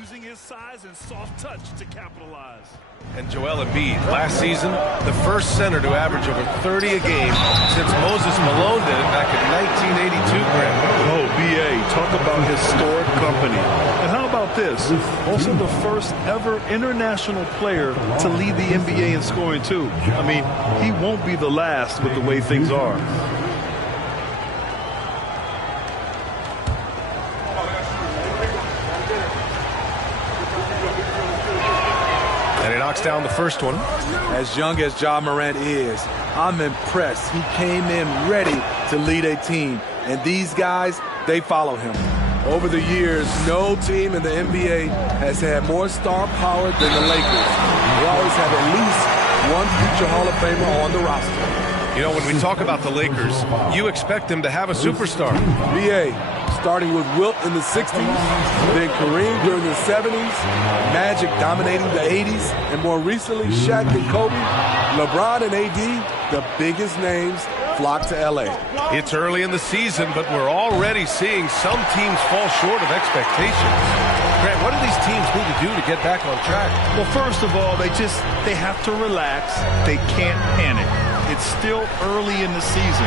using his size and soft touch to capitalize. And Joel Embiid, last season, the first center to average over 30 a game since Moses Malone did it back in 1982, Grant. Oh, B.A., talk about historic company. And how about this? Also the first ever international player to lead the NBA in scoring, too. I mean, he won't be the last with the way things are. And he knocks down the first one. As young as Ja Morant is, I'm impressed. He came in ready to lead a team. And these guys, they follow him. Over the years, no team in the NBA has had more star power than the Lakers. They always have at least one future Hall of Famer on the roster. You know, when we talk about the Lakers, you expect them to have a superstar. B.A., starting with Wilt in the 60s, then Kareem during the 70s, Magic dominating the 80s, and more recently Shaq and Kobe, LeBron and AD, the biggest names flock to L.A. It's early in the season, but we're already seeing some teams fall short of expectations. Grant, what do these teams need to do to get back on track? Well, first of all, they have to relax. They can't panic. It's still early in the season.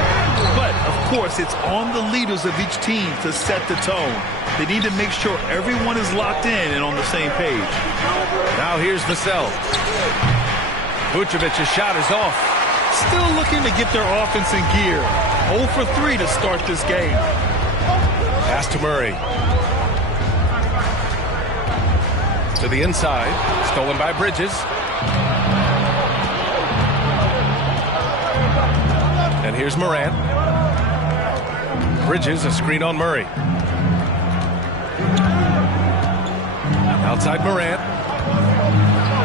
But, of course, it's on the leaders of each team to set the tone. They need to make sure everyone is locked in and on the same page. Now here's Vassell. Vucevic's shot is off. Still looking to get their offense in gear. 0 for 3 to start this game. Pass to Murray. To the inside. Stolen by Bridges. And here's Morant. Bridges, a screen on Murray. Outside Morant.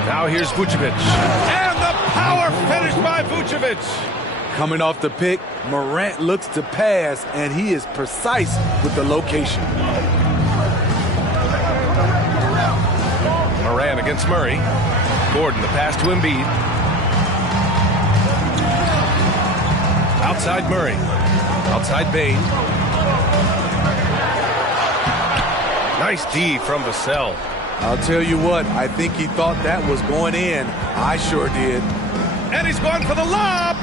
Now here's Vucevic. And the power finish by Vucevic. Coming off the pick, Morant looks to pass, and he is precise with the location. Morant against Murray. Gordon, the pass to Embiid. Outside Murray. Outside Bain. Nice D from Vassell. I'll tell you what, I think he thought that was going in. I sure did. And he's going for the lob.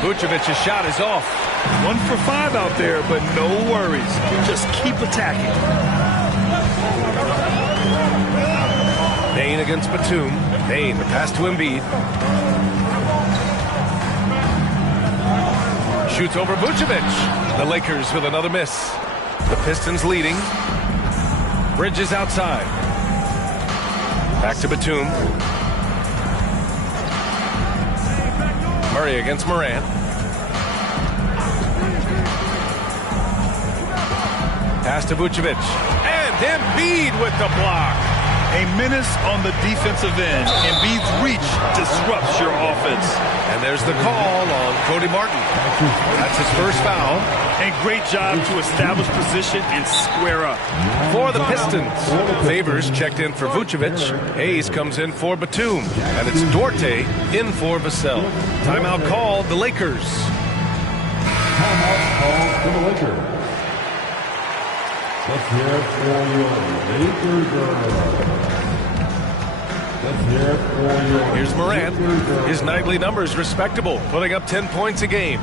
Vucevic's shot is off. 1 for 5 out there, but no worries. Just keep attacking. Bain against Batum. Bain, the pass to Embiid. Shoots over Vucevic. The Lakers with another miss. The Pistons leading. Bridges outside. Back to Batum. Murray against Morant. Pass to Vucevic. And Embiid with the block. A menace on the defensive end. Embiid's reach disrupts your offense. And there's the call on Cody Martin. That's his first foul. And great job to establish position and square up. For the Pistons, Favors checked in for Vucevic. Hayes comes in for Batum. And it's Duarte in for Vassell. Timeout called the Lakers. Timeout called for the Lakers. Let's hear it for your Lakers. Let's hear it for your Here's Morant. His nightly numbers respectable, putting up 10 points a game.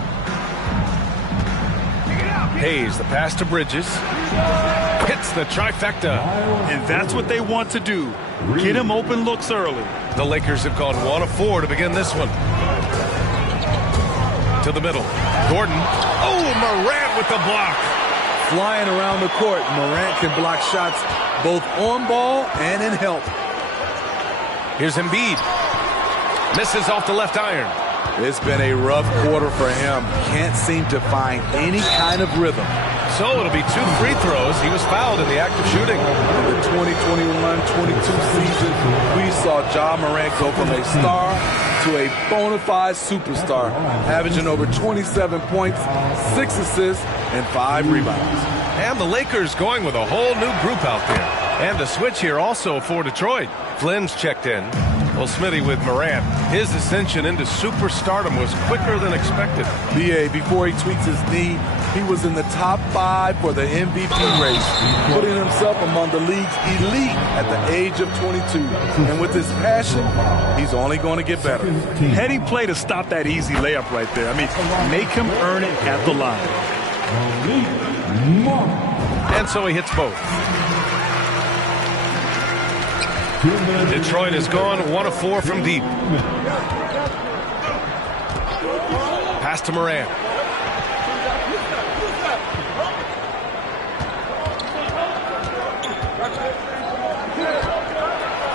Hayes, the pass to Bridges. Hits the trifecta. And that's what they want to do. Get him open looks early. The Lakers have gone 1 of 4 to begin this one. To the middle. Gordon. Oh, Morant with the block. Flying around the court, Morant can block shots both on ball and in help. Here's Embiid. Misses off the left iron. It's been a rough quarter for him. Can't seem to find any kind of rhythm. So it'll be 2 free throws. He was fouled in the act of shooting. In the 2021-22 season, we saw Ja Morant go from a star to a bona fide superstar, averaging over 27 points, 6 assists, and 5 rebounds. And the Lakers going with a whole new group out there. And the switch here also for Detroit. Flynn's checked in. Well, Smitty with Morant, his ascension into superstardom was quicker than expected. B.A., before he tweaks his knee, He was in the top 5 for the MVP race, putting himself among the league's elite at the age of 22. And with his passion, he's only going to get better. Heady play to stop that easy layup right there. I mean, make him earn it at the line. And so he hits both. Detroit has gone 1 of 4 from deep. Pass to Morant.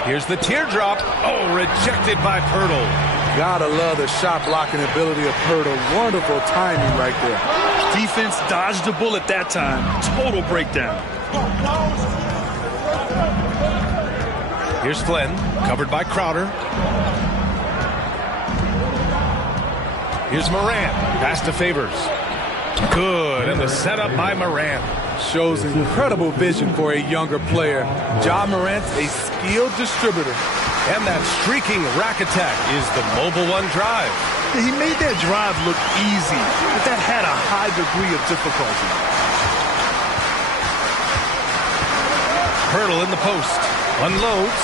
Here's the teardrop. Oh, rejected by Pirtle. Gotta love the shot blocking ability of Pirtle. Wonderful timing right there. Defense dodged the bullet that time. Total breakdown. Here's Flynn, covered by Crowder. Here's Morant. Pass to Favors. Good, and the setup by Morant. Shows incredible vision for a younger player. Ja Morant's a skilled distributor. And that streaking rack attack is the mobile one drive. He made that drive look easy, but that had a high degree of difficulty. Pirtle in the post. Unloads.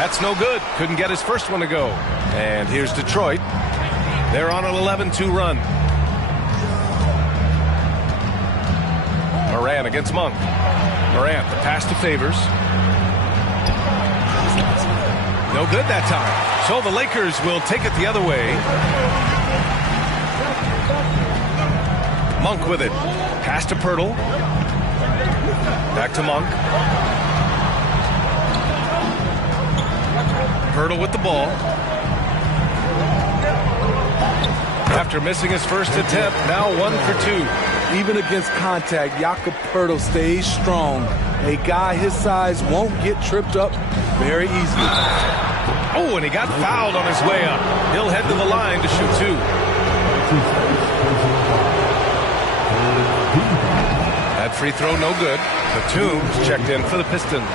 That's no good. Couldn't get his first one to go. And here's Detroit. They're on an 11-2 run. Morant against Monk. Morant, the pass to Favors. No good that time. So the Lakers will take it the other way. Monk with it. Pass to Pirtle. Back to Monk. Pirtle with the ball. After missing his first attempt, now 1 for 2. Even against contact, Jakob Pirtle stays strong. A guy his size won't get tripped up very easily. Oh, and he got fouled on his way up. He'll head to the line to shoot 2. That free throw no good. Batum's checked in for the Pistons.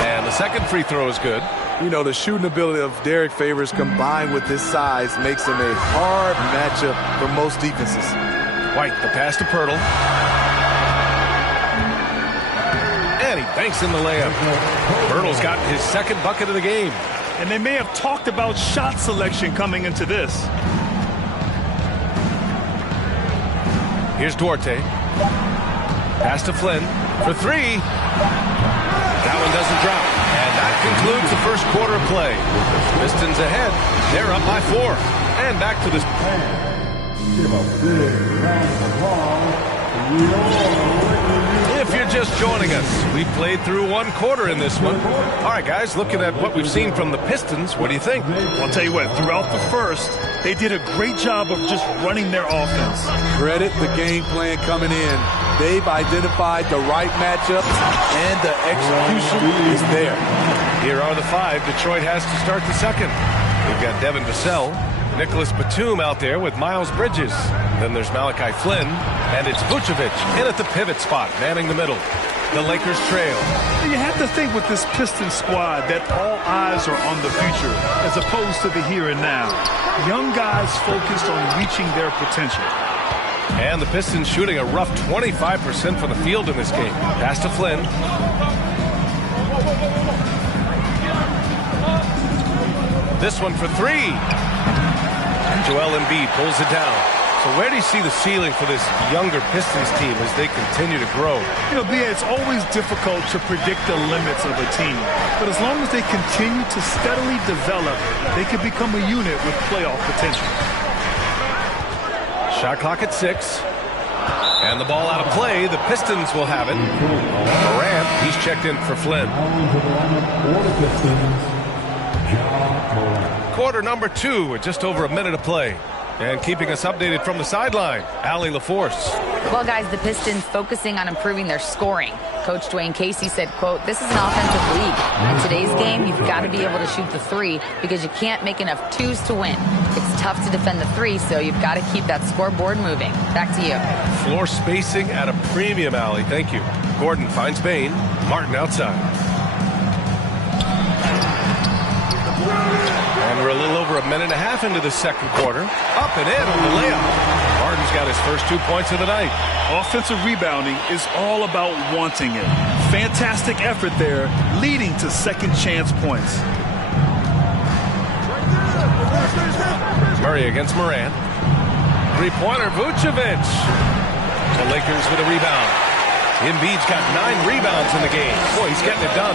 And the second free throw is good. You know, the shooting ability of Derek Favors combined with his size makes him a hard matchup for most defenses. White, the pass to Pirtle. And he banks in the layup. Pirtle's got his second bucket of the game. And they may have talked about shot selection coming into this. Here's Duarte. Pass to Flynn for 3. That one doesn't drop. And that concludes the first quarter of play. Pistons ahead. They're up by 4. And back to this. If you're just joining us, we played through 1 quarter in this one. All right, guys, looking at what we've seen from the Pistons, what do you think? I'll tell you what, throughout the first, they did a great job of just running their offense. Credit the game plan coming in. They've identified the right matchups, and the execution is there. Here are the 5 Detroit has to start the second. We've got Devin Vassell, Nicholas Batum out there with Miles Bridges. Then there's Malachi Flynn, and it's Vucevic in at the pivot spot, manning the middle. The Lakers trail. You have to think with this Pistons squad that all eyes are on the future as opposed to the here and now. Young guys focused on reaching their potential. And the Pistons shooting a rough 25% from the field in this game. Pass to Flynn. This one for 3. Joel Embiid pulls it down. So where do you see the ceiling for this younger Pistons team as they continue to grow? You know, B.A., it's always difficult to predict the limits of a team. But as long as they continue to steadily develop, they can become a unit with playoff potential. Shot clock at 6. And the ball out of play. The Pistons will have it. Morant, he's checked in for Flynn. Quarter number 2 with just over a minute of play. And keeping us updated from the sideline, Allie LaForce. Well, guys, the Pistons focusing on improving their scoring. Coach Dwayne Casey said, quote, "This is an offensive league. In today's game, you've got to be able to shoot the 3 because you can't make enough 2s to win. It's tough to defend the 3, so you've got to keep that scoreboard moving." Back to you. Floor spacing at a premium, Allie. Thank you. Gordon finds Bain. Martin outside. And we're a little over a minute and a half into the second quarter. Up and in on the layup. Harden's got his first 2 points of the night. Offensive rebounding is all about wanting it. Fantastic effort there, leading to second chance points. Murray against Morant. Three-pointer, Vucevic. The Lakers with a rebound. Embiid's got 9 rebounds in the game. Boy, he's getting it done.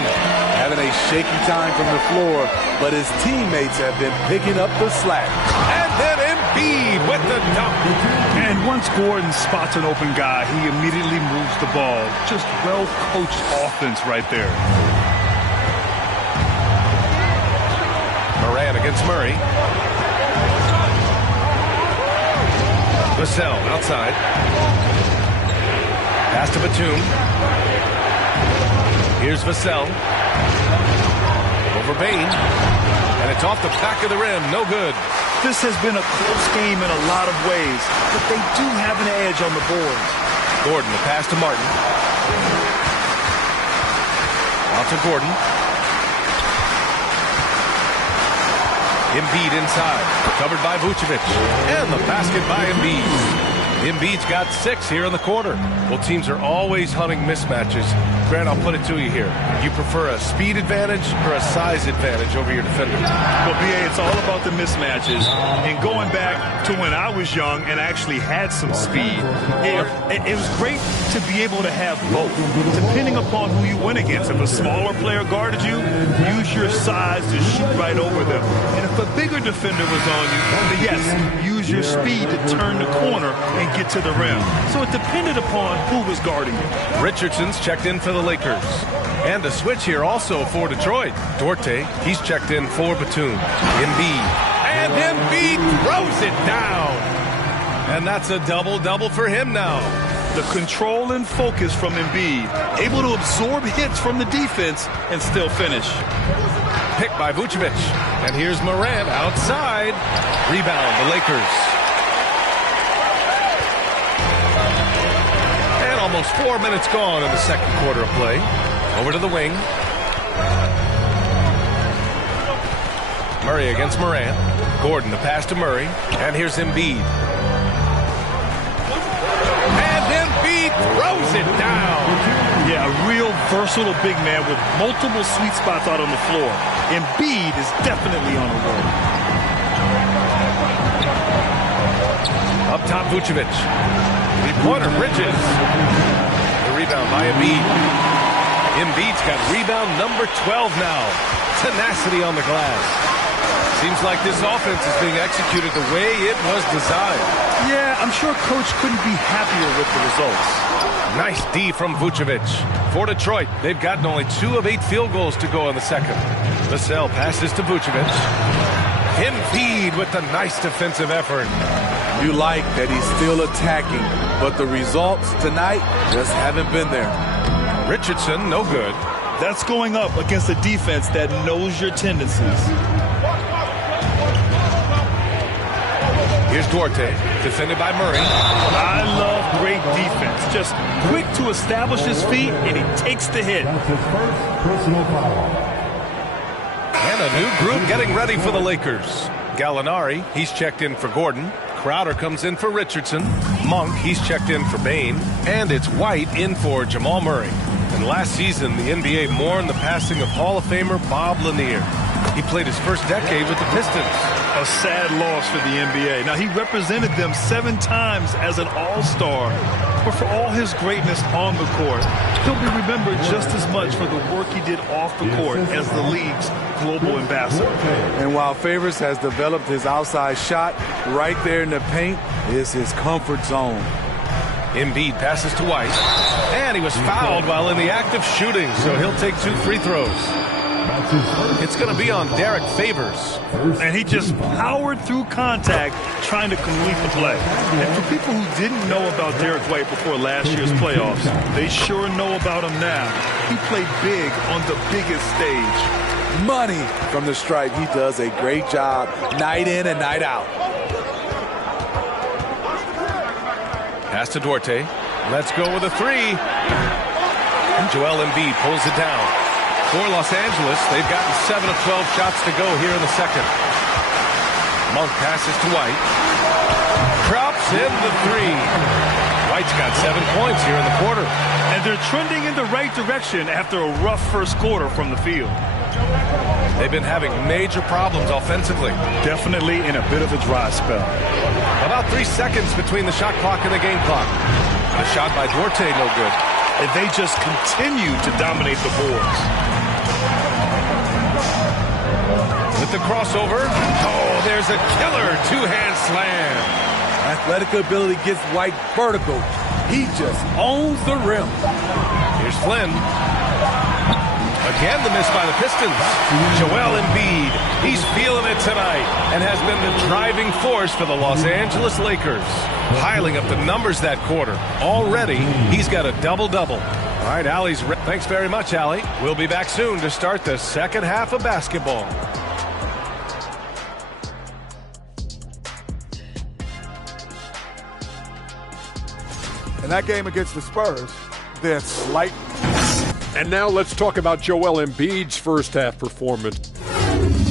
Having a shaky time from the floor, but his teammates have been picking up the slack. And then Embiid with the dunk. And once Gordon spots an open guy, he immediately moves the ball. Just well-coached offense right there. Morant against Murray. Vassell outside. Pass to Batum. Here's Vassell. Over Bane. And it's off the back of the rim. No good. This has been a close game in a lot of ways, but they do have an edge on the boards. Gordon, the pass to Martin. Out to Gordon. Embiid inside. Covered by Vucevic. And the basket by Embiid. Embiid's got 6 here in the quarter. Well, teams are always hunting mismatches. Grant, I'll put it to you here. You prefer a speed advantage or a size advantage over your defender? Well, BA, it's all about the mismatches. And going back to when I was young and actually had some speed, it was great to be able to have both, depending upon who you went against. If a smaller player guarded you, use your size to shoot right over them. And if a bigger defender was on you, then yes, use your speed to turn the corner and get to the rim. So it depended upon who was guarding you. Richardson's checked in for the Lakers. And a switch here also for Detroit. Duarte, he's checked in for Batum. Embiid. And Embiid throws it down. And that's a double-double for him now. The control and focus from Embiid. Able to absorb hits from the defense and still finish. Picked by Vucevic. And here's Morant outside. Rebound, the Lakers. And almost 4 minutes gone in the second quarter of play. Over to the wing. Murray against Morant. Gordon, the pass to Murray. And here's Embiid. And Embiid throws it down. Yeah, a real versatile big man with multiple sweet spots out on the floor. Embiid is definitely on a roll. Up top, Vucevic. Three-pointer, Bridges. The rebound by Embiid. Embiid's got rebound number 12 now. Tenacity on the glass. Seems like this offense is being executed the way it was designed. Yeah, I'm sure Coach couldn't be happier with the results. Nice D from Vucevic. For Detroit, they've gotten only 2 of 8 field goals to go in the second. Vassell passes to Vucevic. Embiid with the nice defensive effort. You like that he's still attacking, but the results tonight just haven't been there. Richardson, no good. That's going up against a defense that knows your tendencies. Here's Duarte, defended by Murray. I love great defense. Just quick to establish his feet, and he takes the hit. That's his first personal foul. And a new group getting ready for the Lakers. Gallinari, he's checked in for Gordon. Crowder comes in for Richardson. Monk, he's checked in for Bane. And it's White in for Jamal Murray. And last season, the NBA mourned the passing of Hall of Famer Bob Lanier. He played his first decade with the Pistons. A sad loss for the NBA. Now, he represented them 7 times as an all-star. But for all his greatness on the court, he'll be remembered just as much for the work he did off the court as the league's global ambassador. And while Favors has developed his outside shot, right there in the paint is his comfort zone. Embiid passes to White. And he was fouled while in the act of shooting, so he'll take 2 free throws. It's going to be on Derek Favors. And he just powered through contact trying to complete the play. And for people who didn't know about Derek White before last year's playoffs, they sure know about him now. He played big on the biggest stage. Money from the stripe. He does a great job night in and night out. Pass to Duarte. Let's go with a 3. And Joel Embiid pulls it down. For Los Angeles, they've gotten 7 of 12 shots to go here in the second. Monk passes to White. Drops in the three. White's got 7 points here in the quarter. And they're trending in the right direction after a rough first quarter from the field. They've been having major problems offensively. Definitely in a bit of a dry spell. About 3 seconds between the shot clock and the game clock. The shot by Duarte, no good. And they just continue to dominate the boards. With the crossover. Oh, there's a killer two-hand slam. Athletic ability gets White vertical. He just owns the rim. Here's Flynn. Again, the miss by the Pistons. Joel Embiid. He's feeling it tonight and has been the driving force for the Los Angeles Lakers. Piling up the numbers that quarter. Already, he's got a double-double. All right, Allie's ready. Thanks very much, Allie. We'll be back soon to start the second half of basketball. In that game against the Spurs, they're slight. And now let's talk about Joel Embiid's first half performance.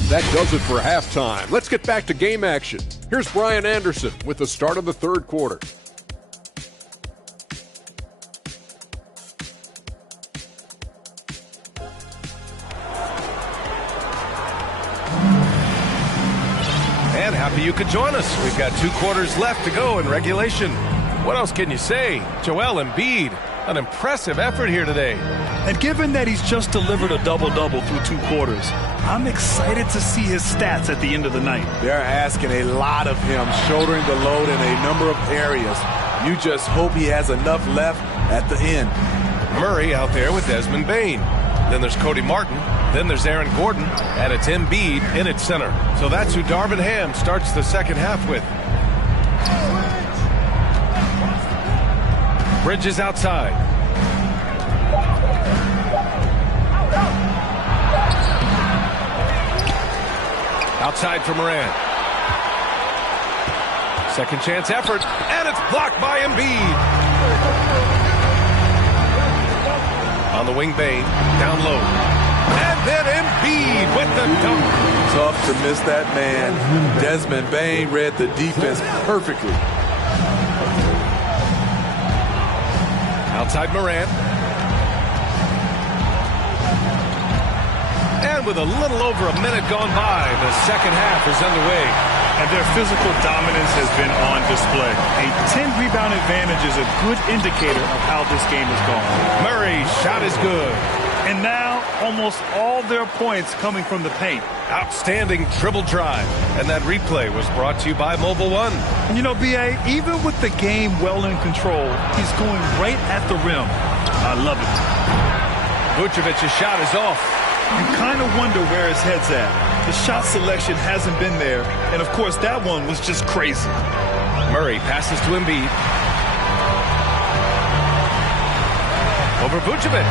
That does it for halftime. Let's get back to game action. Here's Brian Anderson with the start of the third quarter. And happy you could join us. We've got 2 quarters left to go in regulation. What else can you say? Joel Embiid, an impressive effort here today. And given that he's just delivered a double-double through 2 quarters, I'm excited to see his stats at the end of the night. They're asking a lot of him, shouldering the load in a number of areas. You just hope he has enough left at the end. Murray out there with Desmond Bane. Then there's Cody Martin. Then there's Aaron Gordon. And it's Embiid in its center. So that's who Darvin Ham starts the second half with. Bridges outside. Outside for Morant. Second chance effort, and it's blocked by Embiid. On the wing, Bane, down low. And then Embiid with the dunk. Tough to miss that man. Desmond Bane read the defense perfectly. Outside Morant. And with a little over a minute gone by, the second half is underway. And their physical dominance has been on display. A 10-rebound advantage is a good indicator of how this game is going. Murray's shot is good. And now, almost all their points coming from the paint. Outstanding dribble drive. And that replay was brought to you by Mobile One. You know, B.A., even with the game well in control, he's going right at the rim. I love it. Vucevic's shot is off. You kind of wonder where his head's at. The shot selection hasn't been there. And, of course, that one was just crazy. Murray passes to Embiid. Over Vucevic.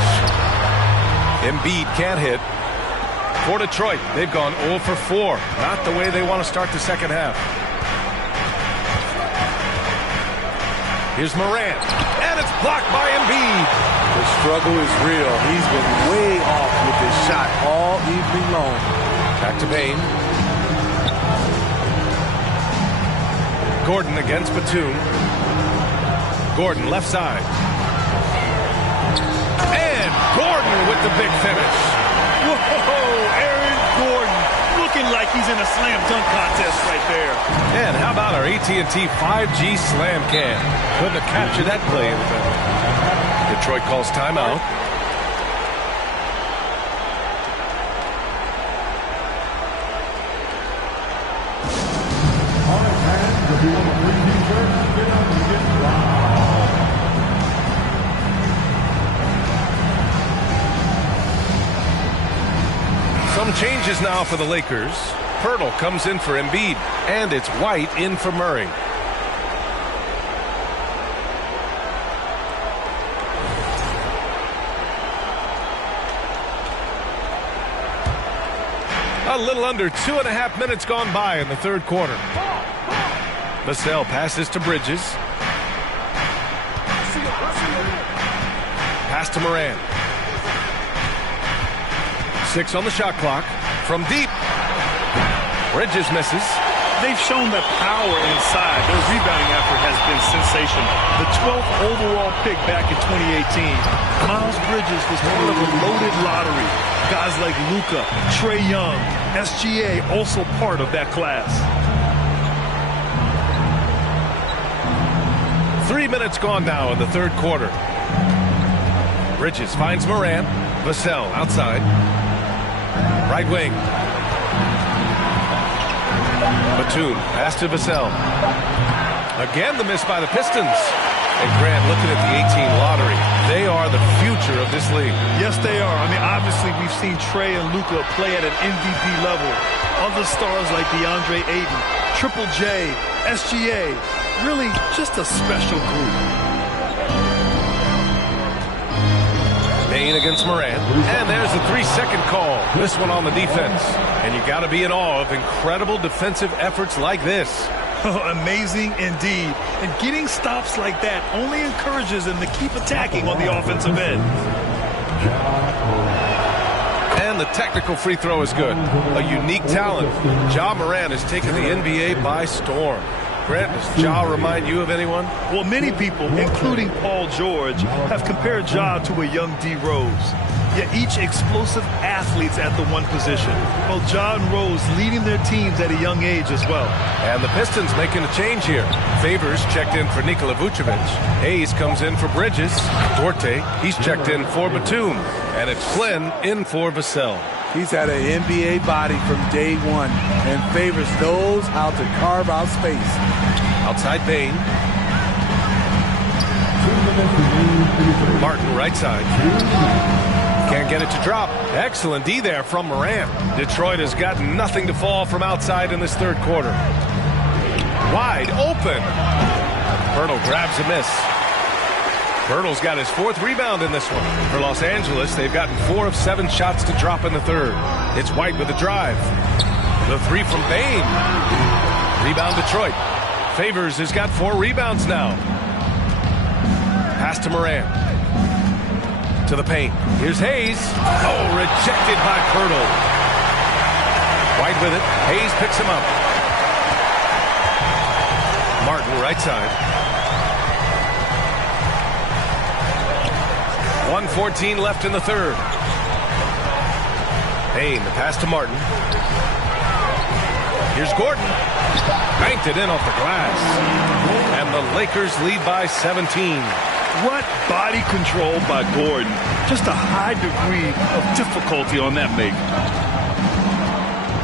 Embiid can't hit. For Detroit, they've gone 0 for 4. Not the way they want to start the second half. Here's Morant. And it's blocked by Embiid. The struggle is real. He's been way off with his shot all evening long. Back to Bane. Gordon against Batum. Gordon left side. And Gordon with the big finish. Whoa, Aaron Gordon looking like he's in a slam dunk contest right there. And how about our AT&T 5G slam cam? Couldn't have captured that play any better. Detroit calls timeout. All right, fans, if you want to bring these shirts, get up and get loud. Some changes now for the Lakers. Pirtle comes in for Embiid, and it's White in for Murray. A little under 2.5 minutes gone by in the third quarter. Vassell passes to Bridges. Pass to Morant. 6 on the shot clock. From deep. Bridges misses. they've shown that power inside. Their rebounding effort has been sensational. The 12th overall pick back in 2018, Miles Bridges was part of a loaded lottery. Guys like Luka, Trae Young, SGA also part of that class. 3 minutes gone now in the third quarter. Bridges finds Morant. Vassell outside. Right wing. Batum, pass to Vassell. Again, the miss by the Pistons. And Grant, looking at the 18 lottery, they are the future of this league. Yes, they are. I mean, obviously, we've seen Trae and Luka play at an MVP level. Other stars like DeAndre Ayton, Triple J, SGA, really just a special group. Bain against Morant. And there's the 3-second call. This one on the defense. And you got to be in awe of incredible defensive efforts like this. Amazing indeed. And getting stops like that only encourages them to keep attacking on the offensive end. And the technical free throw is good. A unique talent. Ja Morant has taken the NBA by storm. Grant, does Ja remind you of anyone? Well, many people, including Paul George, have compared Ja to a young D. Rose. Yet each explosive athletes at the one position. Well, Ja and Rose leading their teams at a young age as well. And the Pistons making a change here. Favors checked in for Nikola Vucevic. Hayes comes in for Bridges. Duarte, he's checked in for Batum. And it's Flynn in for Vassell. He's had an NBA body from day one, and Favors knows how to carve out space. Outside Bain. Martin right side. Can't get it to drop. Excellent D there from Morant. Detroit has got nothing to fall from outside in this third quarter. Wide open. Pirtle grabs a miss. Pirtle's got his 4th rebound in this one. For Los Angeles, they've gotten 4 of 7 shots to drop in the third. It's White with a drive. The 3 from Bain. Rebound Detroit. Favors has got 4 rebounds now. Pass to Morant. To the paint. Here's Hayes. Oh, rejected by Pirtle. White with it. Hayes picks him up. Martin right side. 1:14 left in the third. Payne, the pass to Martin. Here's Gordon. Banked it in off the glass. And the Lakers lead by 17. What body control by Gordon. Just a high degree of difficulty on that make.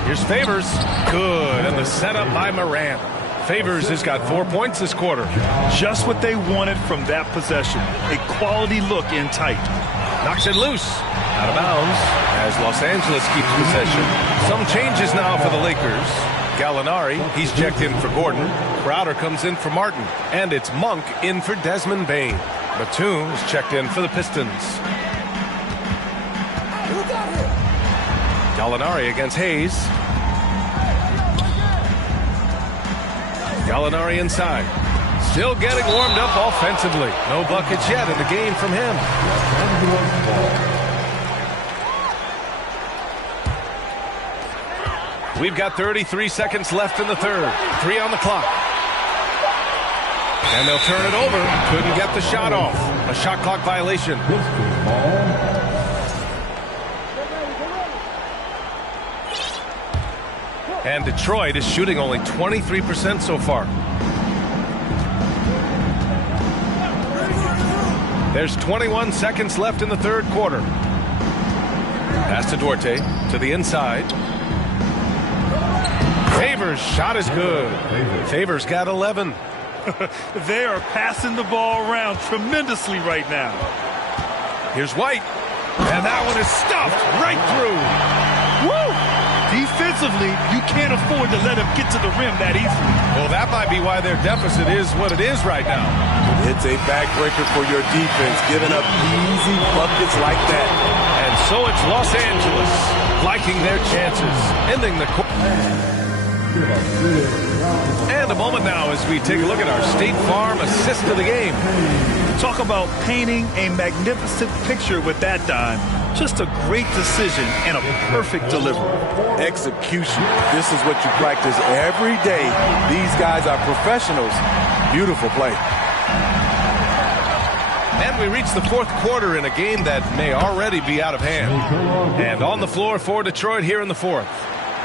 Here's Favors. Good. And the setup by Morant. Favors has got 4 points this quarter. Just what they wanted from that possession. A quality look in tight. Knocks it loose. Out of bounds as Los Angeles keeps possession. Some changes now for the Lakers. Gallinari, he's checked in for Gordon. Crowder comes in for Martin. And it's Monk in for Desmond Bain. Batum is checked in for the Pistons. Gallinari against Hayes. Gallinari inside. Still getting warmed up offensively. No buckets yet in the game from him. We've got 33 seconds left in the third. 3 on the clock. And they'll turn it over. Couldn't get the shot off. A shot clock violation. And Detroit is shooting only 23% so far. There's 21 seconds left in the third quarter. Pass to Duarte to the inside. Favors shot is good. Favors got 11. They are passing the ball around tremendously right now. Here's White. And that one is stuffed right through. Woo! Defensively, you can't afford to let him get to the rim that easily. Well, that might be why their deficit is what it is right now. It's a backbreaker for your defense, giving up easy buckets like that. And so it's Los Angeles liking their chances, ending the quarter. And a moment now as we take a look at our State Farm assist of the game. Talk about painting a magnificent picture with that dime. Just a great decision and a perfect delivery. Execution. This is what you practice every day. These guys are professionals. Beautiful play. And we reach the fourth quarter in a game that may already be out of hand. And on the floor for Detroit here in the fourth.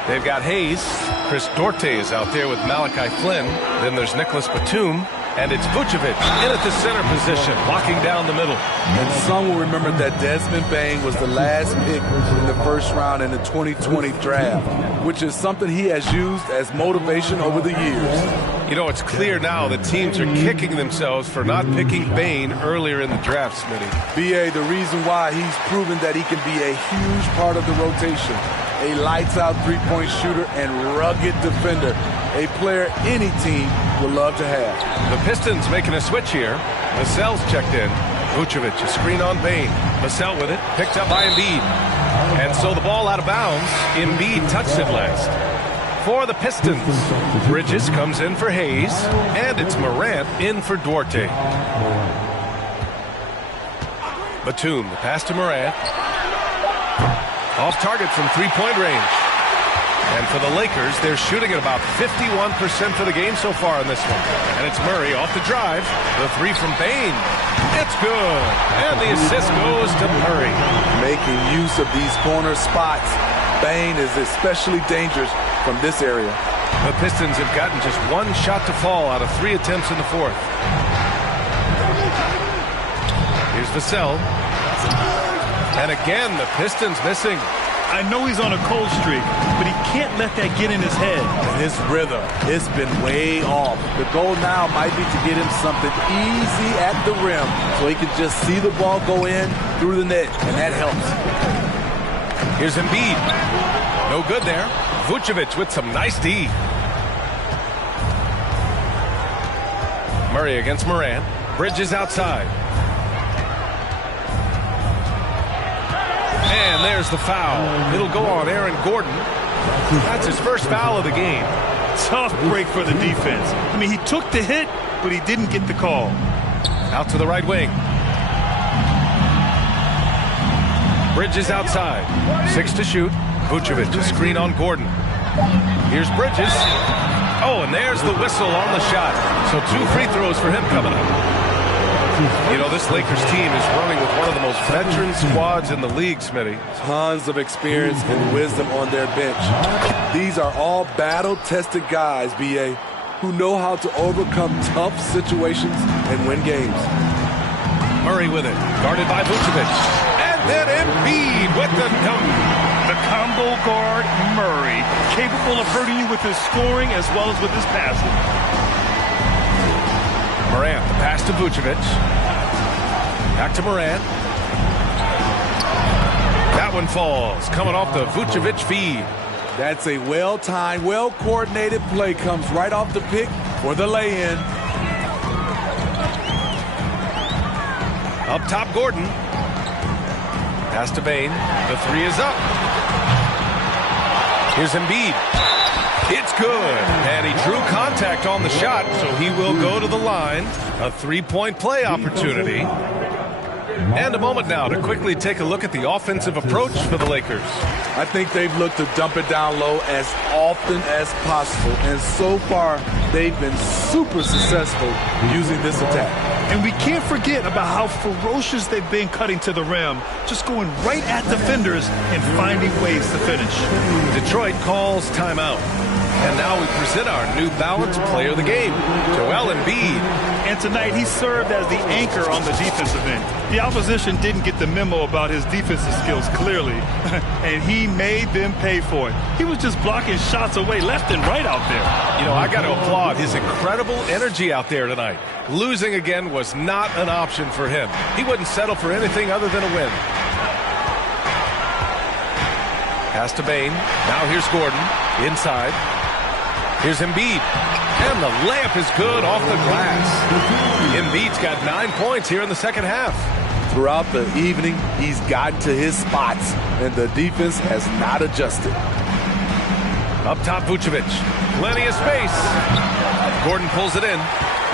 They've got Hayes. Chris Duarte is out there with Malachi Flynn. Then there's Nicholas Batum. And it's Vucevic in at the center position, locking down the middle. And some will remember that Desmond Bane was the last pick in the first round in the 2020 draft, which is something he has used as motivation over the years. You know, it's clear now that teams are kicking themselves for not picking Bane earlier in the draft, Smitty. B.A., the reason why he's proven that he can be a huge part of the rotation. A lights-out three-point shooter and rugged defender. A player any team would love to have. The Pistons making a switch here. Vassell's checked in. Vucevic, a screen on Bane. Vassell with it, picked up by Embiid. And so the ball out of bounds. Embiid touched it last. For the Pistons, Bridges comes in for Hayes. And it's Morant in for Duarte. Batum, the pass to Morant. Off target from three-point range. And for the Lakers, they're shooting at about 51% for the game so far in this one. And it's Murray off the drive. The three from Bane. It's good. And the assist goes to Murray. Making use of these corner spots. Bane is especially dangerous from this area. The Pistons have gotten just one shot to fall out of 3 attempts in the fourth. Here's Vassell. And again, the Pistons missing. I know he's on a cold streak, but he can't let that get in his head. And his rhythm, it's been way off. The goal now might be to get him something easy at the rim so he can just see the ball go in through the net, and that helps. Here's Embiid. No good there. Vucevic with some nice D. Murray against Morant. Bridges outside. And there's the foul. It'll go on Aaron Gordon. That's his first foul of the game. Tough break for the defense. I mean, he took the hit, but he didn't get the call. Out to the right wing. Bridges outside. 6 to shoot. Vucevic, a screen on Gordon. Here's Bridges. Oh, and there's the whistle on the shot. So 2 free throws for him coming up. You know, this Lakers team is running with one of the most veteran squads in the league, Smitty. Tons of experience and wisdom on their bench. These are all battle-tested guys, B.A., who know how to overcome tough situations and win games. Murray with it, guarded by Vucevic. And then Embiid with the dunk. The combo guard, Murray, capable of hurting you with his scoring as well as with his passing. Morant, the pass to Vucevic. Back to Morant. That one falls, coming off the Vucevic feed. That's a well-timed, well-coordinated play. Comes right off the pick for the lay-in. Up top, Gordon. Pass to Bane. The 3 is up. Here's Embiid. It's good. And he drew contact on the shot, so he will go to the line. A 3-point play opportunity. And a moment now to quickly take a look at the offensive approach for the Lakers. I think they've looked to dump it down low as often as possible. And so far, they've been super successful using this attack. And we can't forget about how ferocious they've been cutting to the rim, just going right at defenders and finding ways to finish. Detroit calls timeout. And now we present our New Balance Player of the Game, Joel Embiid. And tonight he served as the anchor on the defensive end. The opposition didn't get the memo about his defensive skills clearly, and he made them pay for it. He was just blocking shots away left and right out there. You know, I got to applaud his incredible energy out there tonight. Losing again was not an option for him. He wouldn't settle for anything other than a win. Pass to Bane. Now here's Gordon. Inside. Here's Embiid. And the layup is good off the glass. Embiid's got 9 points here in the second half. Throughout the evening, he's gotten to his spots, and the defense has not adjusted. Up top, Vucevic. Plenty of space. Gordon pulls it in.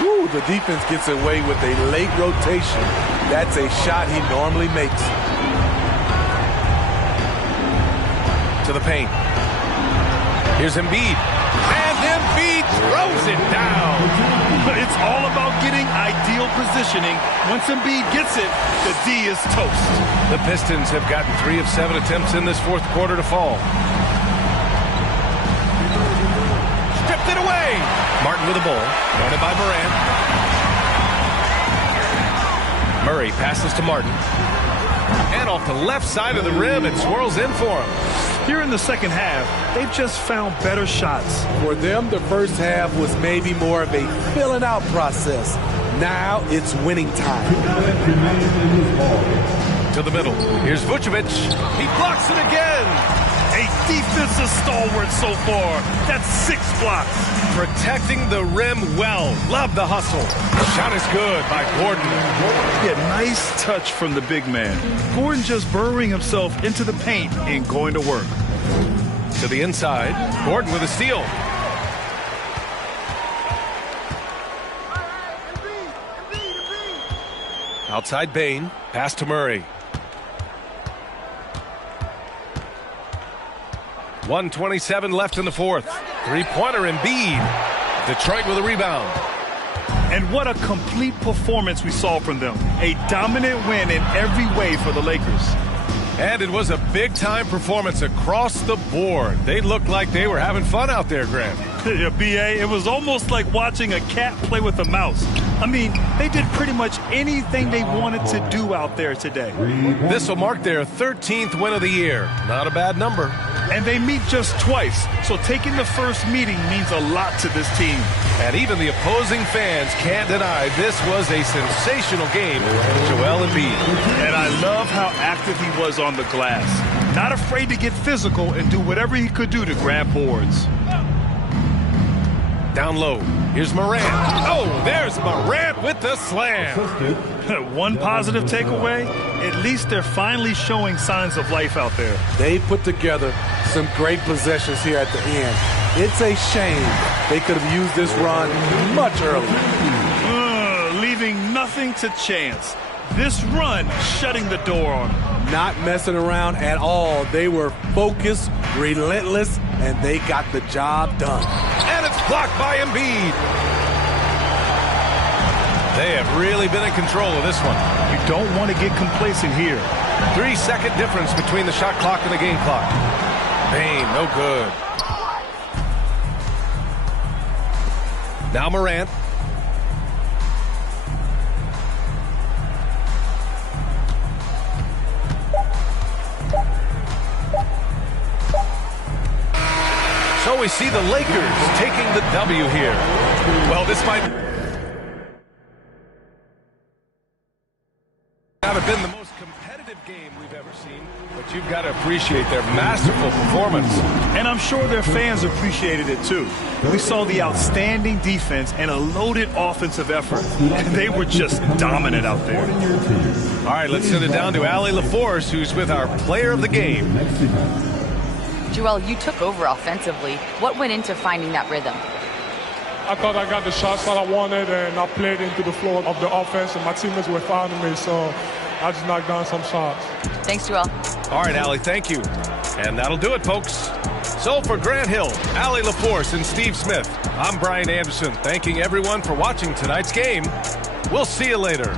Ooh, the defense gets away with a late rotation. That's a shot he normally makes. To the paint. Here's Embiid. And Embiid throws it down. It's all about getting ideal positioning. Once Embiid gets it, the D is toast. The Pistons have gotten 3 of 7 attempts in this fourth quarter to fall. Stripped it away. Martin with the ball. Guarded by Morant. Murray passes to Martin. And off the left side of the rim, it swirls in for him. Here in the second half, they've just found better shots. For them, the first half was maybe more of a filling out process. Now it's winning time. To the middle. Here's Vucevic. He blocks it again. A defensive stalwart so far. That's 6 blocks. Protecting the rim well. Love the hustle. Shot is good by Gordon. Yeah, nice touch from the big man. Gordon just burrowing himself into the paint and going to work. To the inside. Gordon with a steal. Outside Bane. Pass to Murray. 1:27 left in the fourth. Three-pointer Embiid. Detroit with a rebound. And what a complete performance we saw from them. A dominant win in every way for the Lakers. And it was a big-time performance across the board. They looked like they were having fun out there, Graham. Yeah, B.A., it was almost like watching a cat play with a mouse. I mean, they did pretty much anything they wanted to do out there today. This will mark their 13th win of the year. Not a bad number. And they meet just twice, so taking the first meeting means a lot to this team. And even the opposing fans can't deny this was a sensational game for Joel Embiid. And I love how active he was on the glass. Not afraid to get physical and do whatever he could do to grab boards. Down low. Here's Morant. Oh, there's Morant with the slam. One positive takeaway, at least they're finally showing signs of life out there. They put together some great possessions here at the end. It's a shame they could have used this run much earlier. Leaving nothing to chance. This run shutting the door on them. Not messing around at all. They were focused, relentless, and they got the job done. And it's blocked by Embiid. They have really been in control of this one. You don't want to get complacent here. 3-second difference between the shot clock and the game clock. Bane, no good. Now Morant. So we see the Lakers taking the W here. Well, this might not have been the most competitive game we've ever seen, but you've got to appreciate their masterful performance. And I'm sure their fans appreciated it too. We saw the outstanding defense and a loaded offensive effort. And they were just dominant out there. All right, let's send it down to Allie LaForce, who's with our player of the game. Joel, you took over offensively. What went into finding that rhythm? I thought I got the shots that I wanted, and I played into the flow of the offense, and my teammates were fouling me, so I just knocked down some shots. Thanks, Joel. All right, Allie, thank you. And that'll do it, folks. So for Grant Hill, Allie LaForce, and Steve Smith, I'm Brian Anderson, thanking everyone for watching tonight's game. We'll see you later.